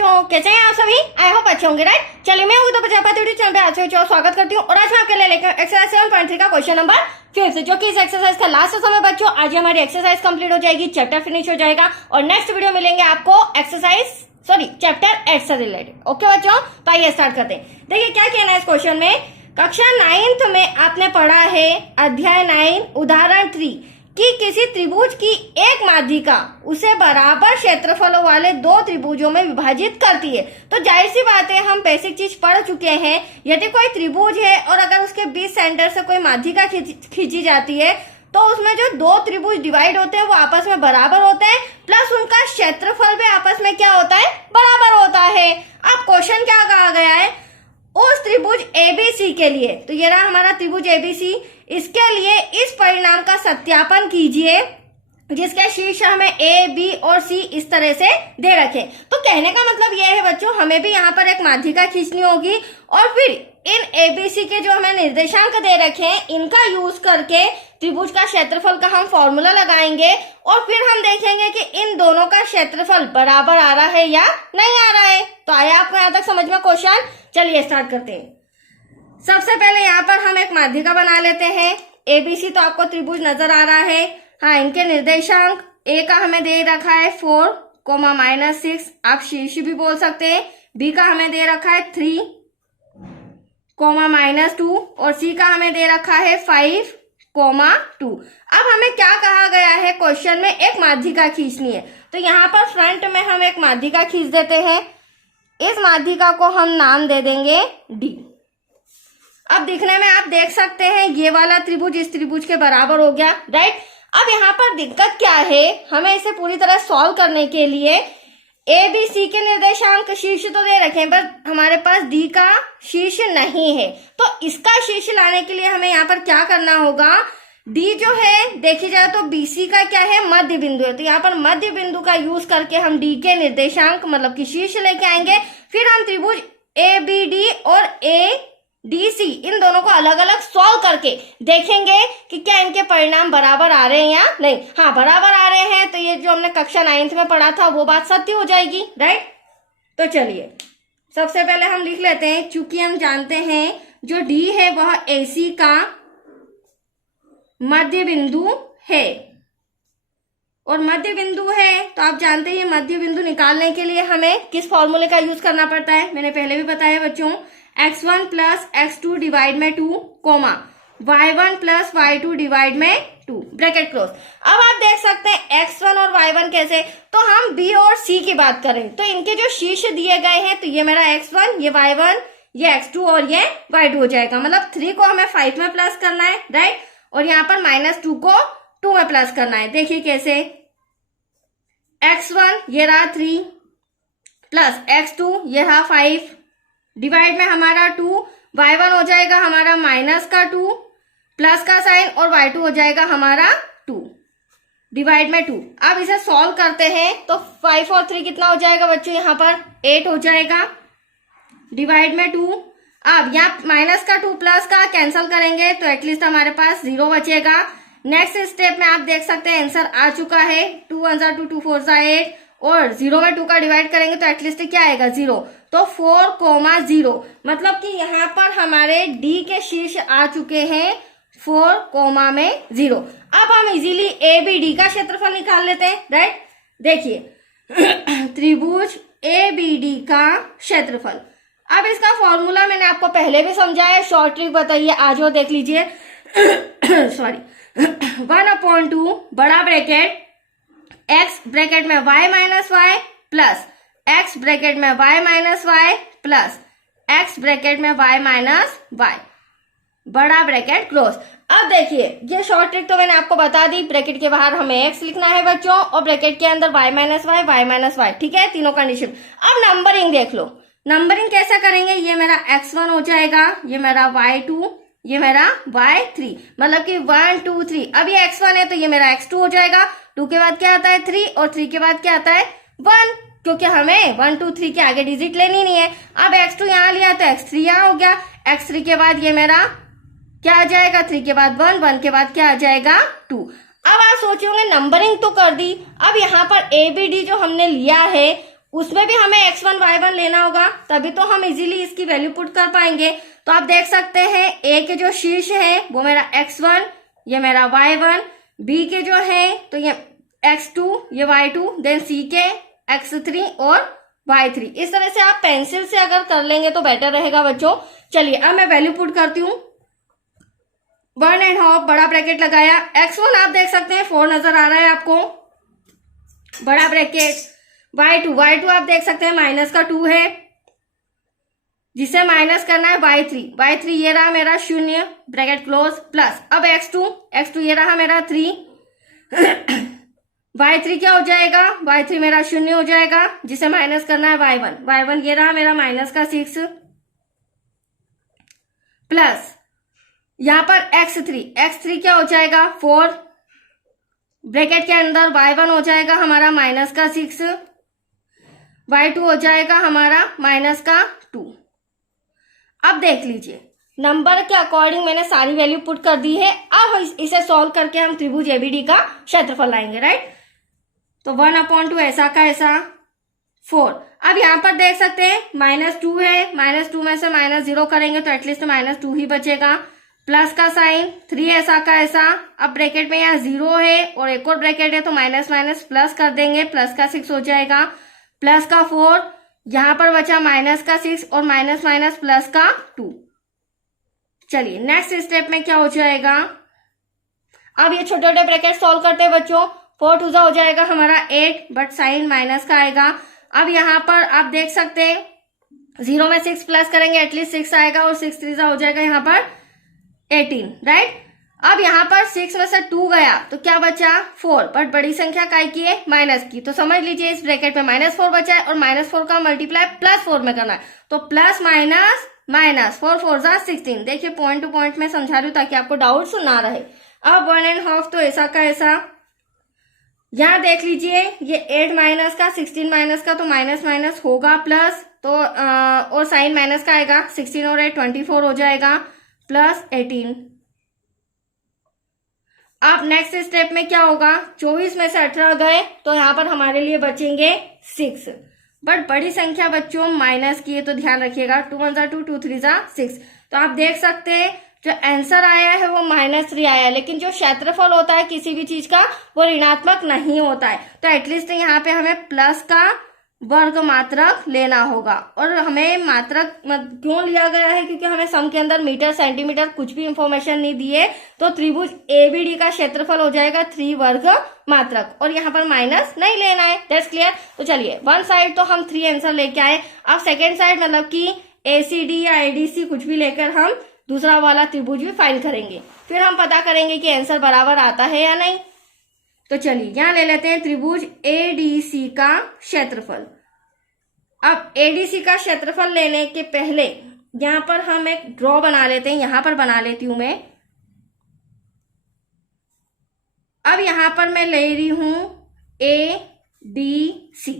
बच्चों, कैसे हैं आप सभी? आई होप अच्छे होंगे, राइट। चलिए मैं उदिता प्रजापति यूट्यूब चैनल पे आज से स्वागत करती हूँ और आज मैं आपके लिए लेकर एक्सरसाइज 7.3 का क्वेश्चन नंबर 5 जो कि इस एक्सरसाइज का लास्ट समय बच्चों। आज हमारी एक्सरसाइज कंप्लीट हो जाएगी, चैप्टर फिनिश हो जाएगा और नेक्स्ट वीडियो मिलेंगे आपको चैप्टर 8 से रिलेटेड। ओके बच्चों, तो आइए स्टार्ट करते हैं। देखिए क्या कहना है इस क्वेश्चन में। कक्षा 9th में आपने पढ़ा है अध्याय 9 उदाहरण 3 कि किसी त्रिभुज की एक माध्यिका उसे बराबर क्षेत्रफलों वाले दो त्रिभुजों में विभाजित करती है। तो जाहिर सी बात है, हम बेसिक चीज पढ़ चुके हैं। यदि कोई त्रिभुज है और अगर उसके बीच सेंटर से कोई माध्यिका खींची जाती है तो उसमें जो दो त्रिभुज डिवाइड होते हैं वो आपस में बराबर होते हैं, प्लस उनका क्षेत्रफल भी आपस में क्या होता है, बराबर होता है। अब क्वेश्चन क्या कहा गया है, उस त्रिभुज एबीसी के लिए, तो ये रहा हमारा त्रिभुज एबीसी, इसके लिए इस परिणाम का सत्यापन कीजिए जिसके शीर्ष हमें ए, बी और सी इस तरह से दे रखे। तो कहने का मतलब यह है बच्चों, हमें भी यहाँ पर एक माध्यिका खींचनी होगी और फिर इन एबीसी के जो हमें निर्देशांक दे रखे हैं इनका यूज करके त्रिभुज का क्षेत्रफल का हम फॉर्मूला लगाएंगे और फिर हम देखेंगे कि इन दोनों का क्षेत्रफल बराबर आ रहा है या नहीं आ रहा है। तो आया आपको यहाँ तक समझ में क्वेश्चन? चलिए स्टार्ट करते हैं। सबसे पहले यहाँ पर हम एक माध्यिका बना लेते हैं। एबीसी तो आपको त्रिभुज नजर आ रहा है। हाँ, इनके निर्देशांक ए का हमें दे रखा है 4, -6, आप शीर्ष भी बोल सकते हैं। बी का हमें दे रखा है 3, -2 और सी का हमें दे रखा है 5, 2। अब हमें क्या कहा गया है क्वेश्चन में, एक माध्यिका खींचनी है। तो यहाँ पर फ्रंट में हम एक माध्यिका खींच देते हैं। इस माध्यिका को हम नाम दे देंगे डी। अब दिखने में आप देख सकते हैं ये वाला त्रिभुज इस त्रिभुज के बराबर हो गया, राइट। अब यहाँ पर दिक्कत क्या है, हमें इसे पूरी तरह सॉल्व करने के लिए ए बी सी के निर्देशांक शीर्ष तो दे रखे हैं, बट हमारे पास डी का शीर्ष नहीं है। तो इसका शीर्ष लाने के लिए हमें यहाँ पर क्या करना होगा, डी जो है देखी जाए तो बीसी का क्या है, मध्य बिंदु है। तो यहाँ पर मध्य बिंदु का यूज करके हम डी के निर्देशांक मतलब कि शीर्ष लेके आएंगे। फिर हम त्रिभुज ए बी डी और ए डी सी इन दोनों को अलग अलग सॉल्व करके देखेंगे कि क्या इनके परिणाम बराबर आ रहे हैं या नहीं। हाँ, बराबर आ रहे हैं तो ये जो हमने कक्षा 9th में पढ़ा था वो बात सत्य हो जाएगी, राइट। तो चलिए सबसे पहले हम लिख लेते हैं, चूंकि हम जानते हैं जो डी है वह एसी का मध्य बिंदु है और मध्य बिंदु है तो आप जानते हैं मध्य बिंदु निकालने के लिए हमें किस फॉर्मूले का यूज करना पड़ता है। मैंने पहले भी बताया बच्चों, x1 + x2 डिवाइड में 2, y1 + y2 डिवाइड में 2, ब्रैकेट क्लोज। अब आप देख सकते हैं x1 और y1 कैसे, तो हम b और c की बात करें तो इनके जो शीर्ष दिए गए हैं तो ये मेरा x1, ये y1, ये x2 और ये y2 हो जाएगा। मतलब 3 को हमें 5 में प्लस करना है, राइट, और यहाँ पर -2 को 2 में प्लस करना है। देखिए कैसे, x1 ये रहा 3 प्लस x2 ये रहा 5 डिवाइड में हमारा 2, y1 हो जाएगा हमारा -2 प्लस का साइन और y2 हो जाएगा हमारा 2 डिवाइड में 2। अब इसे सॉल्व करते हैं तो 5 और 3 कितना हो जाएगा बच्चों, यहाँ पर 8 हो जाएगा डिवाइड में 2। अब यहाँ -2 प्लस का कैंसिल करेंगे तो एटलीस्ट हमारे पास 0 बचेगा। नेक्स्ट स्टेप में आप देख सकते हैं आंसर आ चुका है, 2 × 2 2 4 8 और 0 में 2 का डिवाइड करेंगे तो एटलीस्ट क्या आएगा 0। तो 4, 0 मतलब कि यहाँ पर हमारे डी के शीर्ष आ चुके हैं 4, 0। अब हम इजीली ए बी डी का क्षेत्रफल निकाल लेते हैं, राइट। देखिए त्रिभुज ए बी डी का क्षेत्रफल। अब इसका फॉर्मूला मैंने आपको पहले भी समझाया, शॉर्ट ट्रिक बताइए, आज वो देख लीजिए। सॉरी 1/2 बड़ा ब्रैकेट x ब्रैकेट में y - y plus x bracket में y - y plus x bracket में y - y बड़ा ब्रैकेट क्लोज। अब देखिए ये शॉर्ट ट्रिक तो मैंने आपको बता दी, ब्रैकेट के बाहर हमें x लिखना है बच्चों और ब्रैकेट के अंदर y - y, ठीक है, तीनों कंडीशन। अब नंबरिंग देख लो, नंबरिंग कैसे करेंगे, ये मेरा x1 हो जाएगा, ये मेरा y2, ये मेरा y3, मतलब कि 1 2 3। अब ये x1 है तो ये मेरा x2 हो जाएगा, 2 के बाद क्या आता है 3 और 3 के बाद क्या आता है 1, क्योंकि हमें 1 2 3 के आगे डिजिट लेनी नहीं है। अब x2 यहाँ लिया तो x3 यहाँ हो गया, x3 के बाद ये मेरा क्या आ जाएगा, 3 के बाद 1, 1 के बाद क्या आ जाएगा 2। अब आप सोचे होंगे नंबरिंग तो कर दी, अब यहाँ पर ए बी डी जो हमने लिया है उसमें भी हमें x1 y1 लेना होगा, तभी तो हम इजीली इसकी वैल्यू पुट कर पाएंगे। तो आप देख सकते हैं a के जो शीर्ष है वो मेरा x1, ये मेरा y1, b के जो है तो ये x2, ये y2, देन c के x3 और y3। इस तरह से आप पेंसिल से अगर कर लेंगे तो बेटर रहेगा बच्चों। चलिए अब मैं वैल्यू पुट करती हूँ। 1.5 बड़ा ब्रैकेट लगाया, x1 आप देख सकते हैं 4 नजर आ रहा है आपको, बड़ा ब्रैकेट। y2 आप देख सकते हैं माइनस का 2 है, जिसे माइनस करना है y3 ये रहा मेरा 0, ब्रैकेट क्लोज, प्लस अब x2 ये रहा मेरा 3 y3 क्या हो जाएगा, y3 मेरा 0 हो जाएगा, जिसे माइनस करना है y1 ये रहा मेरा माइनस का 6, प्लस यहां पर x3 क्या हो जाएगा 4, ब्रैकेट के अंदर y1 हो जाएगा हमारा माइनस का 6, y2 हो जाएगा हमारा माइनस का 2। अब देख लीजिए नंबर के अकॉर्डिंग मैंने सारी वैल्यू पुट कर दी है। अब इसे सॉल्व करके हम त्रिभुज एबीडी का क्षेत्रफल लाएंगे, राइट। तो 1/2 ऐसा का ऐसा 4। अब यहां पर देख सकते हैं -2 है, -2 में से -0 करेंगे तो एटलीस्ट -2 ही बचेगा, प्लस का साइन, 3 ऐसा का ऐसा। अब ब्रैकेट में यहाँ 0 है और एक और ब्रैकेट है तो माइनस माइनस प्लस कर देंगे, प्लस का 6 हो जाएगा, प्लस का 4, यहां पर बचा माइनस का 6 और माइनस माइनस प्लस का 2। चलिए नेक्स्ट स्टेप में क्या हो जाएगा, अब ये छोटे छोटे ब्रैकेट सॉल्व करते हैं बच्चों। 4 2 हो जाएगा हमारा 8, बट साइन माइनस का आएगा। अब यहां पर आप देख सकते हैं 0 में 6 प्लस करेंगे एटलीस्ट 6 आएगा और 6 3 हो जाएगा यहाँ पर 18, राइट। अब यहाँ पर 6 में से 2 गया तो क्या बचा 4, बट बड़ी संख्या काय की है माइनस की, तो समझ लीजिए इस ब्रैकेट में -4 बचा है और -4 का मल्टीप्लाई +4 में करना है, तो प्लस माइनस माइनस 4 4 जा 16। देखिए पॉइंट टू पॉइंट में समझा रही हूँ ताकि आपको डाउट ना रहे। अब 1.5 तो ऐसा का ऐसा, यहाँ देख लीजिए ये 8 माइनस का 16 माइनस का तो माइनस माइनस होगा प्लस, तो और साइन माइनस का आएगा, 16 और 8 24 हो जाएगा, प्लस 18। अब नेक्स्ट स्टेप में क्या होगा, 24 में से 18 गए तो यहाँ पर हमारे लिए बचेंगे 6, बट बड़ी संख्या बच्चों माइनस की है तो ध्यान रखिएगा, 2 1 2 2 3 6। तो आप देख सकते हैं जो आंसर आया है वो -3 आया है, लेकिन जो क्षेत्रफल होता है किसी भी चीज का वो ऋणात्मक नहीं होता है, तो एटलीस्ट यहाँ पे हमें प्लस का वर्ग मात्रक लेना होगा। और हमें मात्रक क्यों लिया गया है, क्योंकि हमें सम के अंदर मीटर सेंटीमीटर कुछ भी इंफॉर्मेशन नहीं दी है, तो त्रिभुज एबीडी का क्षेत्रफल हो जाएगा 3 वर्ग मात्रक, और यहाँ पर माइनस नहीं लेना है। That's clear. तो चलिए वन साइड तो हम 3 आंसर लेके आए, अब सेकेंड साइड मतलब कि एसीडी या एडीसी कुछ भी लेकर हम दूसरा वाला त्रिभुज भी फाइंड करेंगे, फिर हम पता करेंगे कि आंसर बराबर आता है या नहीं। तो चलिए यहां ले लेते हैं त्रिभुज एडीसी का क्षेत्रफल। अब एडीसी का क्षेत्रफल लेने के पहले यहां पर हम एक ड्रॉ बना लेते हैं, यहां पर बना लेती हूं मैं। अब यहां पर मैं ले रही हूं एडीसी।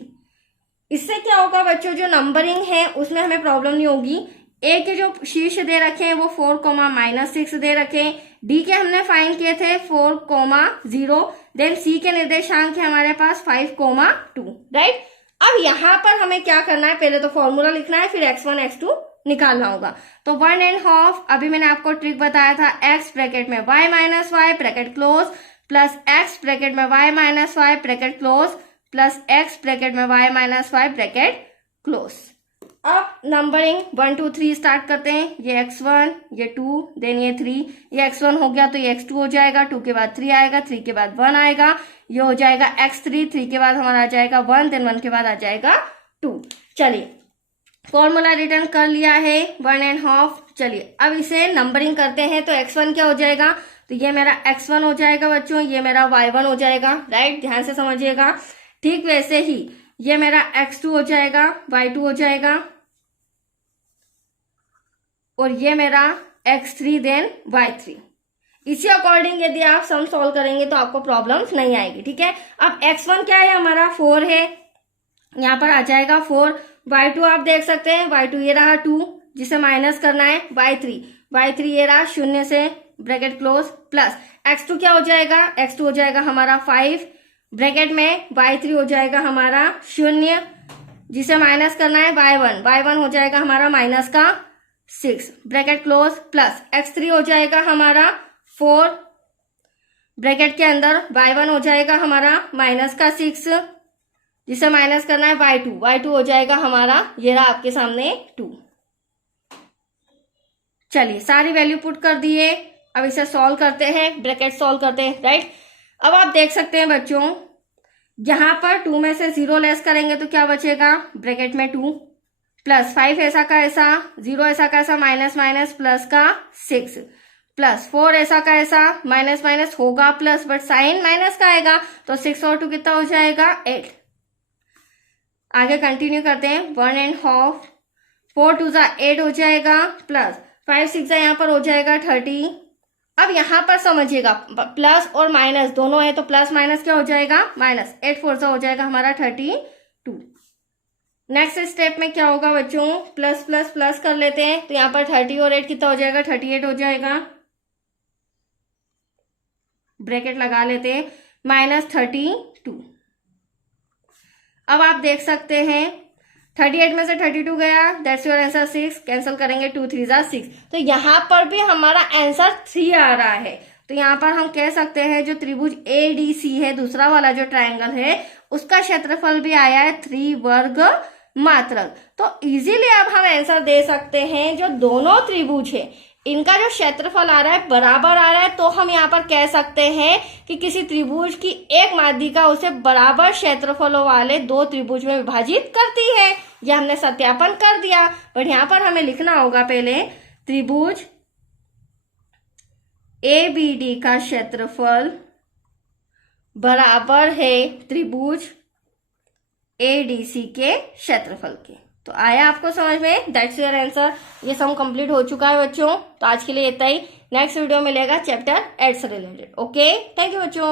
इससे क्या होगा बच्चों, जो नंबरिंग है उसमें हमें प्रॉब्लम नहीं होगी। ए के जो शीर्ष दे रखे हैं वो 4,-6 दे रखे हैं, डी के हमने फाइंड किए थे 4,0, देन सी के निर्देशांक है हमारे पास 5,2, राइट। अब यहां पर हमें क्या करना है, पहले तो फॉर्मूला लिखना है, फिर x1 x2 निकालना होगा। तो 1.5, अभी मैंने आपको ट्रिक बताया था, x ब्रैकेट में y minus Y bracket close, plus x bracket में y minus Y bracket close, plus x bracket में y minus Y bracket close. अब नंबरिंग 1 2 3 स्टार्ट करते हैं, ये x1, ये 2, देन ये 3, ये x1 हो गया तो ये x2 हो जाएगा, 2 के बाद 3 आएगा, 3 के बाद 1 आएगा, ये हो जाएगा x3, 3 के बाद हमारा आ जाएगा 1, देन 1 के बाद आ जाएगा 2। चलिए फॉर्मूला रिटर्न कर लिया है 1.5। चलिए अब इसे नंबरिंग करते हैं, तो x1 क्या हो जाएगा, तो ये मेरा x1 हो जाएगा बच्चों, ये मेरा y1 हो जाएगा, राइट, ध्यान से समझिएगा। ठीक वैसे ही ये मेरा x2 हो जाएगा, y2 हो जाएगा, और ये मेरा x3 देन y3। इसी अकॉर्डिंग यदि आप सम सॉल्व करेंगे तो आपको प्रॉब्लम्स नहीं आएगी, ठीक है। अब x1 क्या है हमारा 4 है, यहाँ पर आ जाएगा 4। y2 आप देख सकते हैं, y2 ये रहा 2 जिसे माइनस करना है, y3 ये रहा 0 से ब्रैकेट क्लोज, प्लस x2 क्या हो जाएगा, x2 हो जाएगा हमारा 5 ब्रैकेट में, y3 हो जाएगा हमारा 0, जिसे माइनस करना है y1 हो जाएगा हमारा माइनस का 6 ब्रैकेट क्लोज प्लस x3 हो जाएगा हमारा 4 ब्रैकेट के अंदर y1 हो जाएगा हमारा माइनस का 6 जिसे माइनस करना है y2 हो जाएगा हमारा ये रहा आपके सामने 2। चलिए सारी वैल्यू पुट कर दिए, अब इसे सॉल्व करते हैं, ब्रैकेट सॉल्व करते हैं, राइट। अब आप देख सकते हैं बच्चों यहां पर 2 में से 0 लेस करेंगे तो क्या बचेगा, ब्रैकेट में 2 प्लस 5 ऐसा का ऐसा, 0 ऐसा का ऐसा, माइनस माइनस प्लस का 6 प्लस 4 ऐसा का ऐसा, माइनस माइनस होगा प्लस बट साइन माइनस का आएगा तो 6 और 2 कितना हो जाएगा 8। आगे कंटिन्यू करते हैं 1.5 4 2 8 हो जाएगा प्लस 5 6 यहाँ पर हो जाएगा 30। अब यहाँ पर समझिएगा प्लस और माइनस दोनों है तो प्लस माइनस क्या हो जाएगा माइनस, 8 4 हो जाएगा हमारा 32। नेक्स्ट स्टेप में क्या होगा बच्चों, प्लस प्लस प्लस कर लेते हैं तो यहाँ पर 30 और 8 कितना हो जाएगा 38 हो जाएगा, ब्रैकेट लगा लेते हैं -32। अब आप देख सकते हैं 38 में से 32 गया, दैट्स योर आंसर 6, कैंसिल करेंगे 2 3 6। तो यहाँ पर भी हमारा आंसर 3 आ रहा है। तो यहाँ पर हम कह सकते हैं जो त्रिभुज ADC है, दूसरा वाला जो ट्रायंगल है उसका क्षेत्रफल भी आया है 3 वर्ग मात्रक। तो इजीली अब हम आंसर दे सकते हैं जो दोनों त्रिभुज है इनका जो क्षेत्रफल आ रहा है बराबर आ रहा है, तो हम यहाँ पर कह सकते हैं कि किसी त्रिभुज की एक माध्यिका उसे बराबर क्षेत्रफलों वाले दो त्रिभुज में विभाजित करती है। यह हमने सत्यापन कर दिया, बट यहाँ पर हमें लिखना होगा पहले त्रिभुज ABD का क्षेत्रफल बराबर है त्रिभुज ADC के क्षेत्रफल के। तो आया आपको समझ में, दैट्स योर आंसर। ये सम कंप्लीट हो चुका है बच्चों। तो आज के लिए इतना ही, नेक्स्ट वीडियो मिलेगा चैप्टर 8 से रिलेटेड। ओके, थैंक यू बच्चों।